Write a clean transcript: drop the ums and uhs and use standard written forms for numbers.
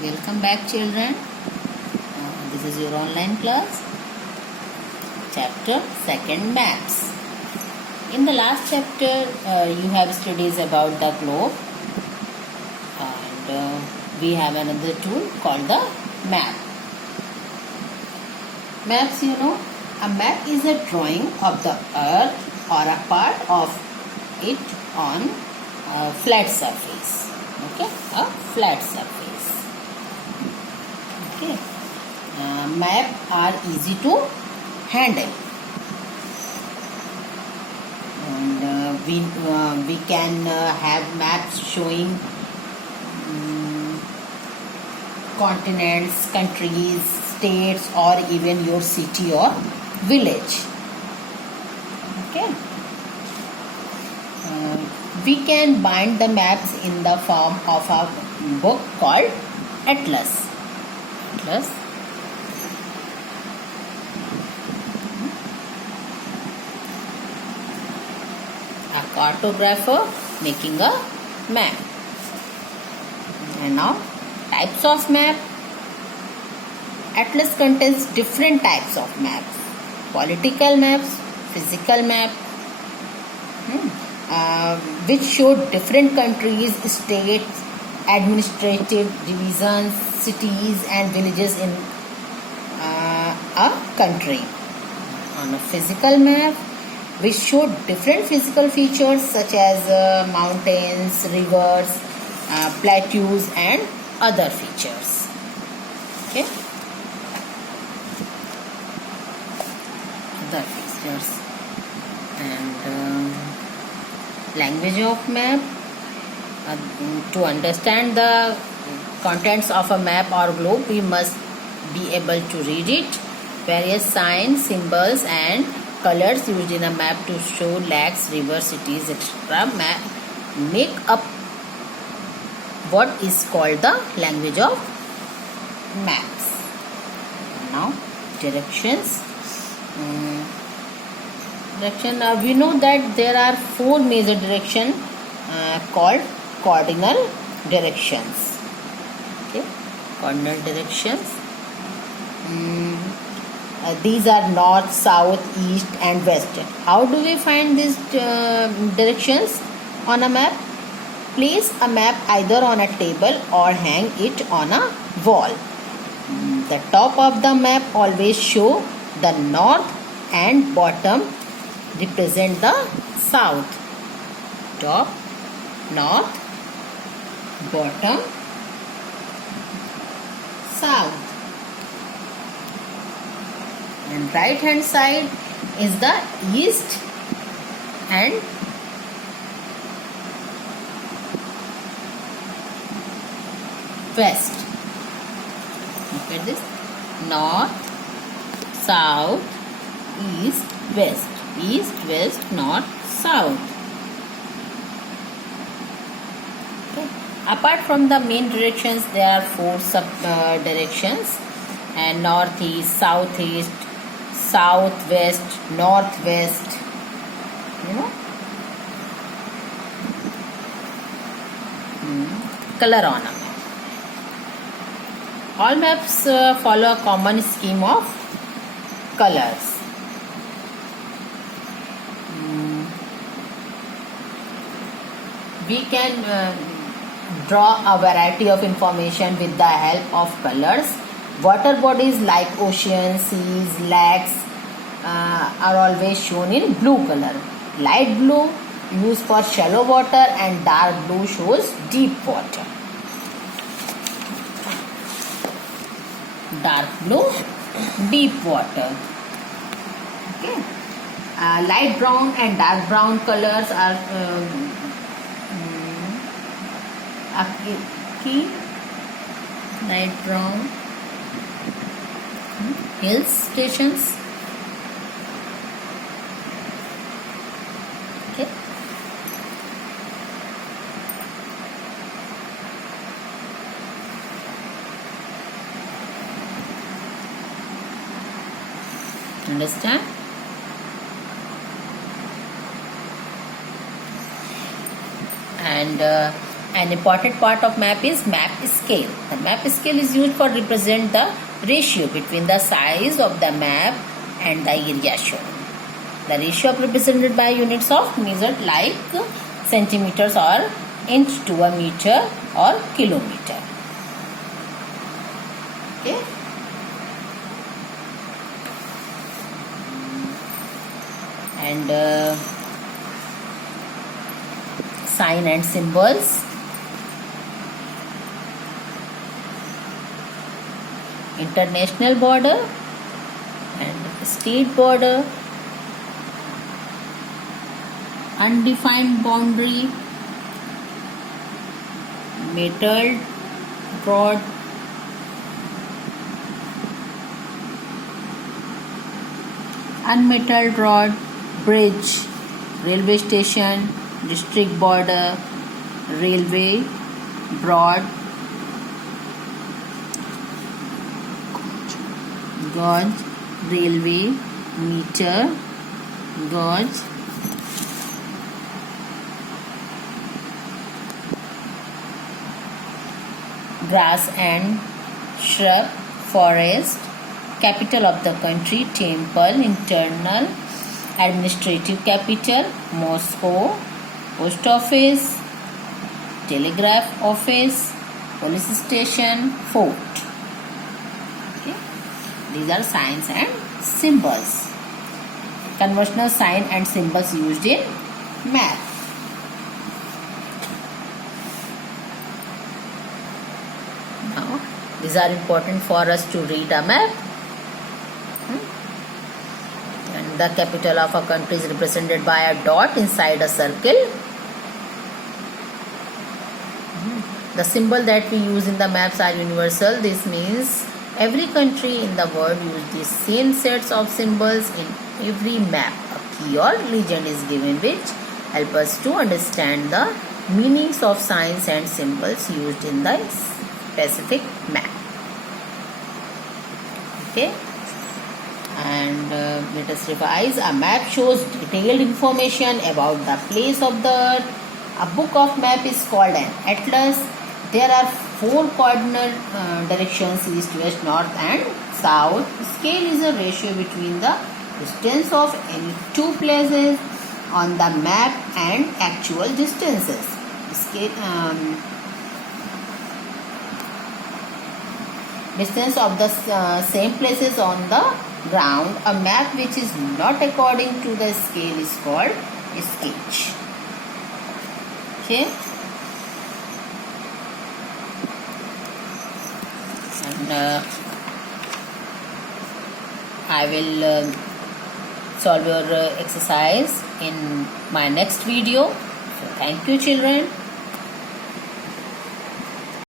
Welcome back, children. This is your online class. Chapter 2, Maps. In the last chapter, you have studies about the globe, and we have another tool called the map. Maps, a map is a drawing of the earth or a part of it on a flat surface. Okay, a flat surface. Okay, map are easy to handle, and we can have maps showing continents, countries, states, or even your city or village. Okay, we can bind the maps in the form of a book called atlas. A cartographer making a map. And now, types of map. Atlas contains different types of maps. Political maps, physical map, which show different countries, states, administrative divisions, cities and villages in a country. On a physical map, which show different physical features such as mountains, rivers, plateaus and other features. Okay, other features. And language of map. To understand the contents of a map or globe, we must be able to read it. Various signs, symbols and colors used in a map to show lakes, rivers, cities, etc. make up what is called the language of maps. Now, directions. We know that there are 4 major directions called cardinal directions. Okay, cardinal directions. These are north, south, east and west. How do we find these directions on a map? Place a map either on a table or hang it on a wall. The top of the map always show the north and bottom represent the south. Top, north, bottom, south. And right hand side is the east and west. Look at this. North, south, east, west. East, west, north, south. Okay. Apart from the main directions, there are 4 sub directions, and northeast, southeast, southwest, northwest. Color on a map. All maps follow a common scheme of colors. We can draw a variety of information with the help of colors. Water bodies like oceans, seas, lakes are always shown in blue color. Light blue used for shallow water and dark blue shows deep water. Dark blue, deep water. Okay. Light brown and dark brown colors are key. Light brown. Hill stations. Okay. Understand? And An important part of map is map scale. The map scale is used for represent the ratio between the size of the map and the area shown. The ratio represented by units of measured like centimeters or inch to a meter or kilometer. Okay. And sign and symbols. International border and state border, undefined boundary, metal rod, unmetalled rod, bridge, railway station, district border, railway, broad, gauge, railway, meter, gauge, grass and shrub, forest, capital of the country, temple, internal administrative capital, Moscow, post office, telegraph office, police station, fort. Okay. These are signs and symbols. Conventional sign and symbols used in map. Now, these are important for us to read a map. And the capital of a country is represented by a dot inside a circle. The symbol that we use in the maps are universal. This means every country in the world uses the same sets of symbols in every map. A key or legend is given which help us to understand the meanings of signs and symbols used in the specific map. Okay. And let us revise. A map shows detailed information about the place of the earth. A book of map is called an atlas. There are 4 cardinal directions: east, west, north and south. Scale is a ratio between the distance of any 2 places on the map and actual distances. Scale, distance of the same places on the ground. A map which is not according to the scale is called a sketch. Okay. And I will solve your exercise in my next video. So thank you, children.